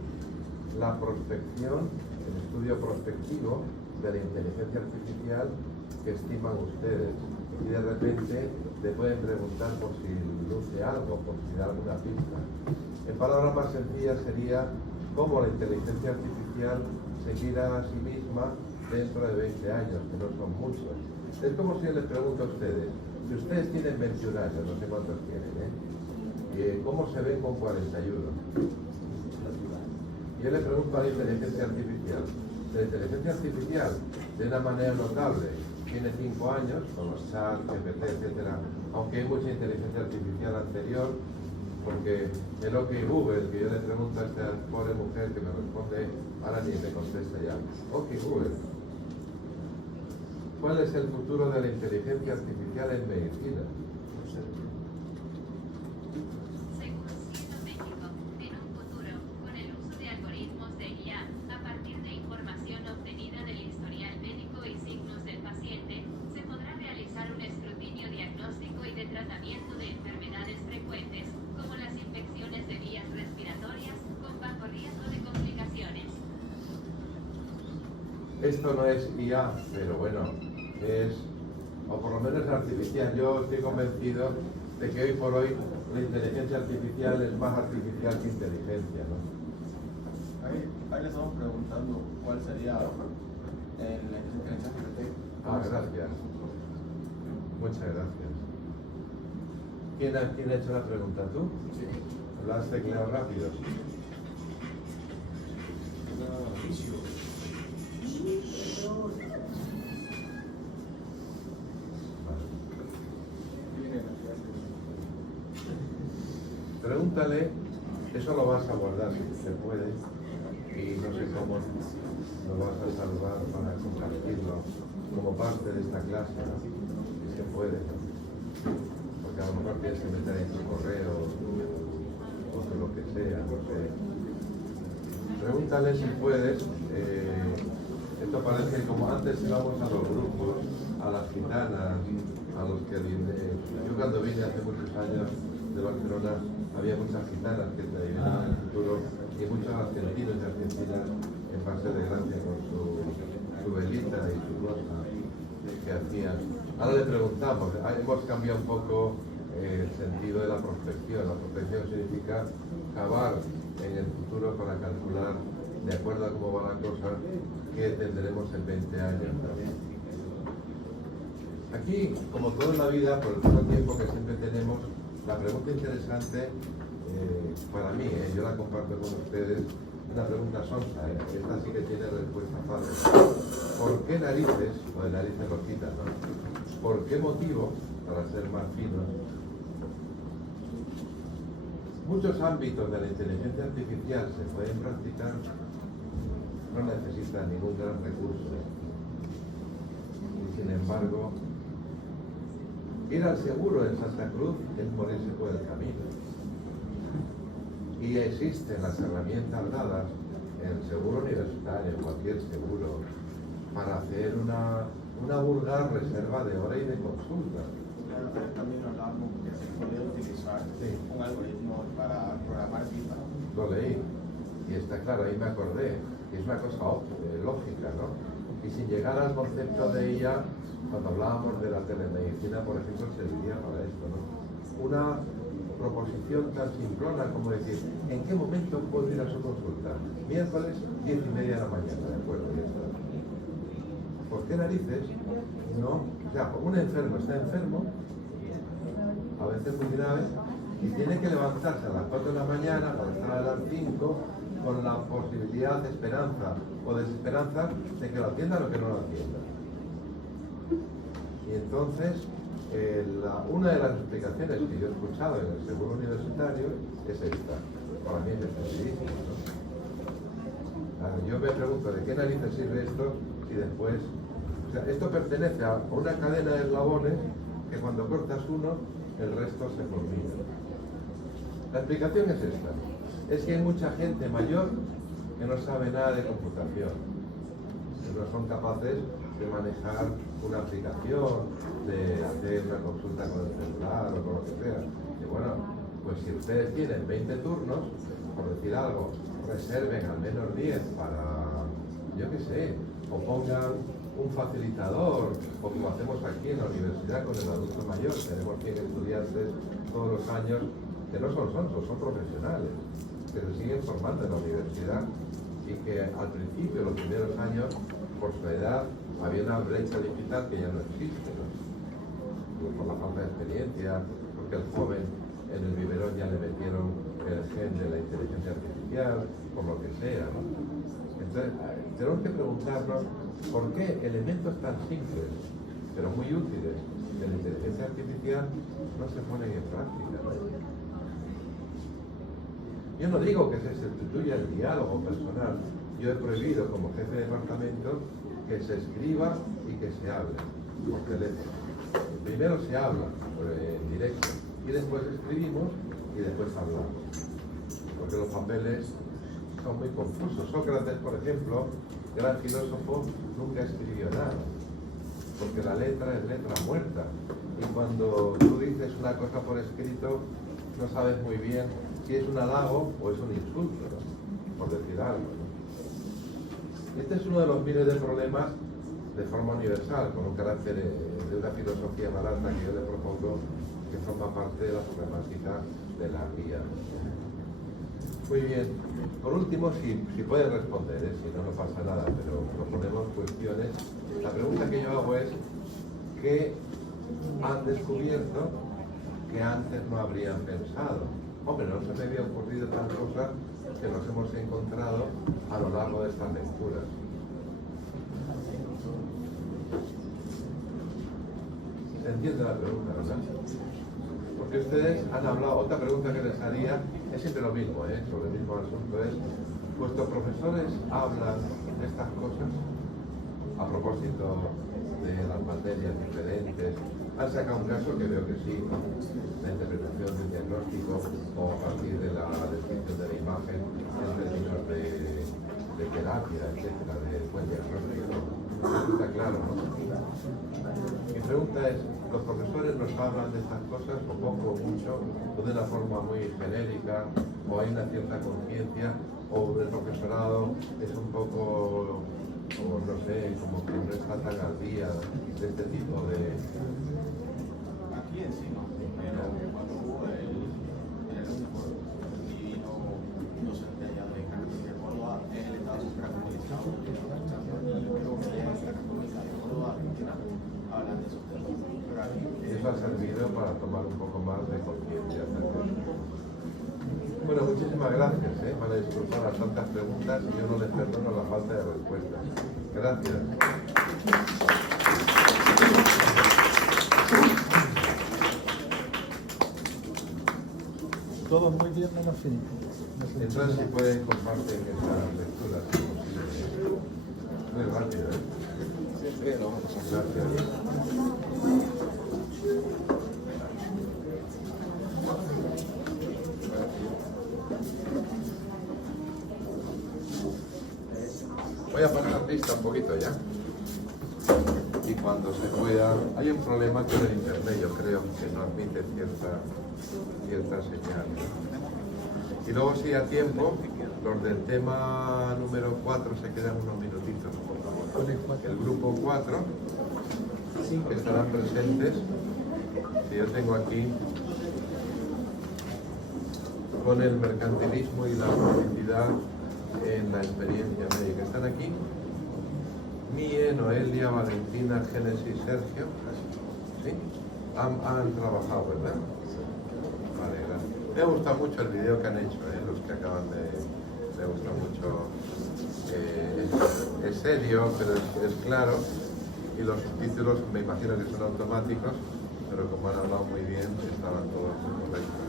la prospección, el estudio prospectivo de la inteligencia artificial que estiman ustedes? Y de repente le pueden preguntar por si luce algo, por si da alguna pista. En palabras más sencillas sería cómo la inteligencia artificial se mira a sí misma dentro de 20 años, que no son muchos. Es como si yo les pregunto a ustedes, si ustedes tienen 21 años, no sé cuántos tienen, ¿cómo se ven con 41? Yo le pregunto a la inteligencia artificial. La inteligencia artificial, de una manera notable, tiene 5 años, con los chats, GPT, etcétera, aunque hay mucha inteligencia artificial anterior, Porque el OK Google, que yo le pregunto a esta pobre mujer que me responde, ahora ni me contesta ya. OK Google, ¿cuál es el futuro de la inteligencia artificial en medicina? Según Ciento México, en un futuro, con el uso de algoritmos de IA a partir de información obtenida del historial médico y signos del paciente, se podrá realizar un escrutinio diagnóstico y de tratamiento de enfermedades frecuentes, como las infecciones de vías respiratorias, con bajo riesgo de complicaciones. Esto no es IA, pero bueno, es, o por lo menos artificial. Yo estoy convencido de que hoy por hoy la inteligencia artificial es más artificial que inteligencia, ¿no? Ahí le estamos preguntando cuál sería la inteligencia artificial. Ah, gracias. Muchas gracias. ¿Quién ha hecho la pregunta? ¿Tú? Sí. ¿Lo has tecleado rápido? Pregúntale, eso lo vas a guardar si se puede, y no sé cómo lo vas a salvar para compartirlo como parte de esta clase, ¿no? Si se puede, ¿no? Porque a lo mejor tienes que meter en tu correo o de lo que sea, no sé. Pregúntale si puedes. Esto parece como antes íbamos a los grupos, a las gitanas, a los que vienen. Yo cuando vine hace muchos años de Barcelona había muchas gitanas que traían en el futuro y muchos argentinos y argentinas en Paseo de Gracia con su velita y su rosa que hacían. Ahora le preguntamos, hemos cambiado un poco el sentido de la prospección. La prospección significa cavar en el futuro para calcular, de acuerdo a cómo va la cosa, qué tendremos en 20 años. Aquí, como todo en la vida, por el poco tiempo que siempre tenemos, la pregunta interesante para mí, yo la comparto con ustedes, una pregunta sonsa, esta sí que tiene respuesta fácil. ¿Por qué narices, o de narices rojitas, ¿no? ¿Por qué motivo, para ser más finos, muchos ámbitos de la inteligencia artificial se pueden practicar, no necesitan ningún gran recurso? Y sin embargo, ir al seguro en Santa Cruz es morirse por el camino. Y existen las herramientas dadas en el seguro universitario, en cualquier seguro, para hacer una vulgar reserva de hora y de consulta. Claro, también hablábamos que se puede utilizar un algoritmo para programar citas. Lo leí, y está claro, ahí me acordé, que es una cosa lógica, ¿no? Y sin llegar al concepto de ella, cuando hablábamos de la telemedicina, por ejemplo, serviría para esto, ¿no? Una proposición tan simplona como decir, ¿en qué momento puedo ir a su consulta? Miércoles, 10:30 de la mañana, ¿de acuerdo? Ya está. ¿Por qué narices? No, o sea, un enfermo está enfermo, a veces muy grave, y tiene que levantarse a las 4 de la mañana para estar a las 5 con la posibilidad de esperanza o desesperanza de que lo atiendan o que no lo atiendan. Y entonces, una de las explicaciones que yo he escuchado en el seguro universitario es esta. Para mí es defendidísima, ¿no? Yo me pregunto, ¿de qué narices sirve esto si después... O sea, esto pertenece a una cadena de eslabones que cuando cortas uno, el resto se formina. La explicación es esta. Es que hay mucha gente mayor que no sabe nada de computación, que no son capaces de manejar una aplicación, de hacer una consulta con el celular o con lo que sea. Y bueno, pues si ustedes tienen 20 turnos, por decir algo, reserven al menos 10 para, yo qué sé, o pongan un facilitador, o como hacemos aquí en la universidad con el adulto mayor, tenemos 100 estudiantes todos los años que no son sonsos, son profesionales, que se siguen formando en la universidad y que al principio, los primeros años, por su edad, había una brecha digital que ya no existe, ¿no? Por la falta de experiencia, porque el joven en el biberón ya le metieron el gen de la inteligencia artificial, por lo que sea, ¿no? Entonces, tenemos que preguntarnos por qué elementos tan simples, pero muy útiles, de la inteligencia artificial no se ponen en práctica, ¿no? Yo no digo que se sustituya el diálogo personal. Yo he prohibido como jefe de departamento que se escriba y que se hable por teléfono. Primero se habla en directo y después escribimos y después hablamos. Porque los papeles son muy confusos. Sócrates, por ejemplo, gran filósofo, nunca escribió nada. Porque la letra es letra muerta. Y cuando tú dices una cosa por escrito, no sabes muy bien si es un halago o es un insulto, ¿no? Por decir algo, ¿no? Este es uno de los miles de problemas de forma universal, con un carácter de una filosofía barata que yo le propongo, que forma parte de la problemática de la guía. Muy bien. Por último, si pueden responder, si no, no pasa nada, pero proponemos cuestiones. La pregunta que yo hago es, ¿qué han descubierto que antes no habrían pensado? Hombre, no se me había ocurrido tan cosas que nos hemos encontrado a lo largo de estas lecturas. ¿Se entiende la pregunta, verdad? Porque ustedes han hablado, otra pregunta que les haría es siempre lo mismo, sobre el mismo asunto, es, ¿vuestros profesores hablan de estas cosas? A propósito de las materias diferentes, han sacado un caso que veo que sí, la interpretación del diagnóstico o a partir de la descripción de la imagen en términos de terapia, etcétera, de buen diagnóstico. Eso está claro, ¿no? Mi pregunta es, ¿los profesores nos hablan de estas cosas o poco o mucho, o de una forma muy genérica, o hay una cierta conciencia, o el profesorado es un poco, como no sé, como que no está tan al día de este tipo de... Aquí encima, pero cuando hubo el último divino docente allá de Córdoba, él estaba súper actualizado. Y creo que ya en la Católica de Córdoba, Argentina, hablan de esos temas. Pero aquí, eso ha servido para tomar un poco más de conciencia. Bueno, muchísimas gracias. Van a disculpar las tantas preguntas y yo no les perdono la falta de respuestas. Gracias. Todos muy bien, menos 5. Entonces, si pueden compartir estas lecturas, si posible. Muy rápido, Gracias. Voy a poner la pista un poquito ya. Y cuando se pueda... Hay un problema con el internet, yo creo, que no admite cierta señal. Y luego, si a tiempo, los del tema número 4 se quedan unos minutitos, por favor. El grupo 4, que estarán presentes, que yo tengo aquí, con el mercantilismo y la publicidad en la experiencia médica. ¿Están aquí? Mie, Noelia, Valentina, Génesis, Sergio. ¿Sí? Han trabajado, ¿verdad? Vale, gracias. Me gusta mucho el video que han hecho, los que acaban de... Me gusta mucho. Es serio, pero es claro. Y los subtítulos me imagino que son automáticos, pero como han hablado muy bien, estaban todos muy correctos.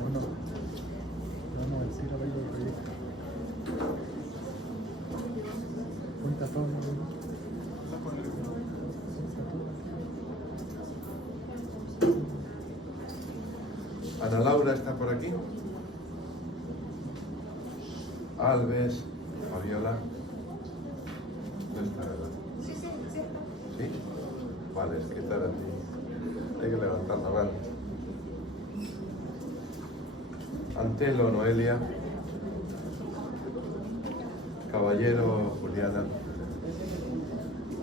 Bueno, vamos a decir algo del proyecto. Cuenta todo, ¿no? Ana Laura está por aquí. Alves, Fabiola. No está, ¿verdad? Sí. ¿Sí? Vale, es que estar así. Hay que levantar la mano. Antelo, Noelia. Caballero, Juliana.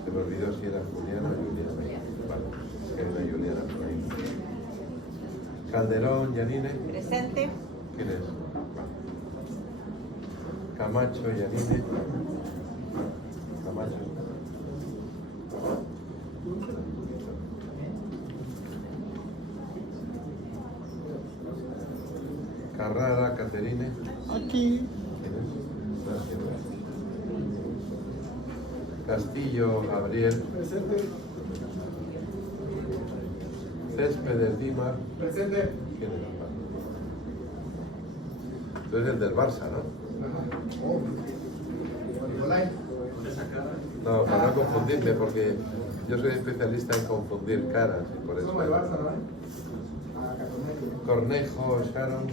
Se me olvidó si era Juliana o Juliana. Vale, era Juliana por ahí. Calderón, Yanine. Presente. ¿Quién es? Camacho, Yanine. Camacho. Carrara, Caterine. Aquí. ¿Quién es? Castillo, Gabriel. presente. Céspedes, Dimar. Presente. ¿Quién es? Tú eres el del Barça, ¿no? No, para no confundirme, porque yo soy especialista en confundir caras y por eso. Cornejo, Sharon,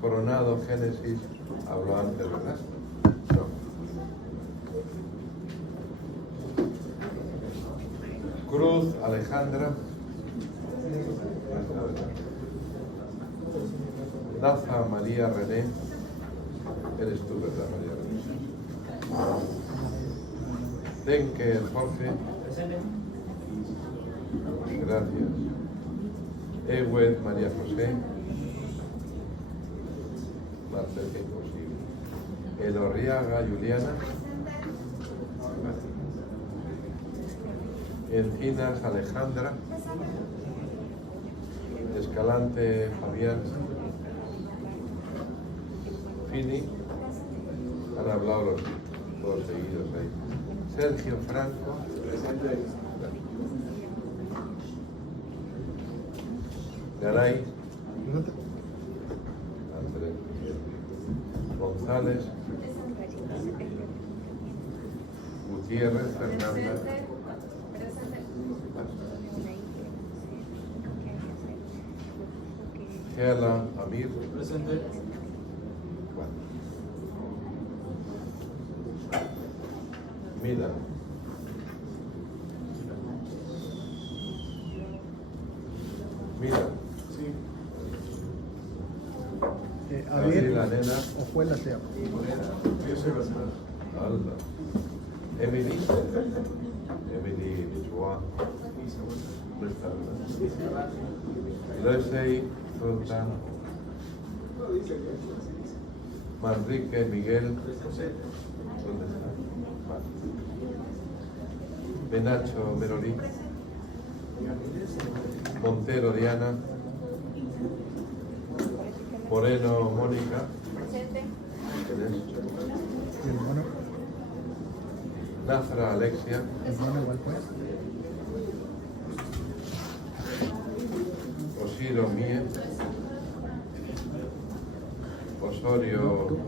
Coronado, Génesis, habló antes, ¿verdad? No. Cruz, Alejandra. Daza, María René. Eres tú, ¿verdad, María René? Denke, Jorge. Gracias. Ewed, María José. Marcel, que imposible. Elorriaga, Juliana. Encinas, Alejandra. Escalante, Fabián. Fini. Han hablado los todos seguidos ahí. Sergio Franco. Garay. Andrés. González. Gutiérrez, Fernanda. Gela, Amir. Presente. Mira. Mira. Sí. Abrir la nena. Ojuela se llama. Yo soy Barcelona. Alba. Emily. Emily Michoa. No está, ¿verdad? Leslie Sultan. Manrique Miguel. ¿Dónde está? Benacho Merolí. Montero Diana. Moreno Mónica. ¿Quién es? ¿Y el mono? Nazra Alexia. ¿El mono igual pues? Osiro Mie. Osorio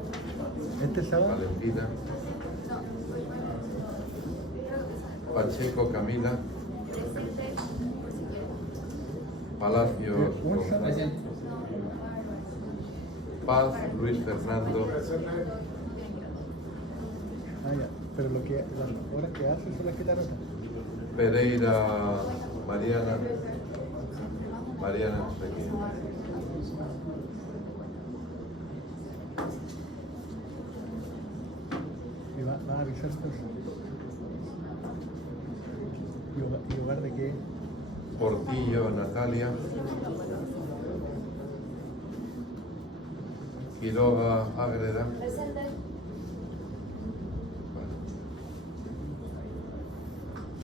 ¿Este sábado? Valentina. Pacheco Camila. Palacios Paz Luis Fernando. Ah, ya. Pero lo que, las horas que hace son las que te anotan. Pereira Mariana. Mariana no sé quién. Y va a avisar entonces. ¿Y hogar de qué? Portillo Natalia. Quiroga Ágreda. Presente.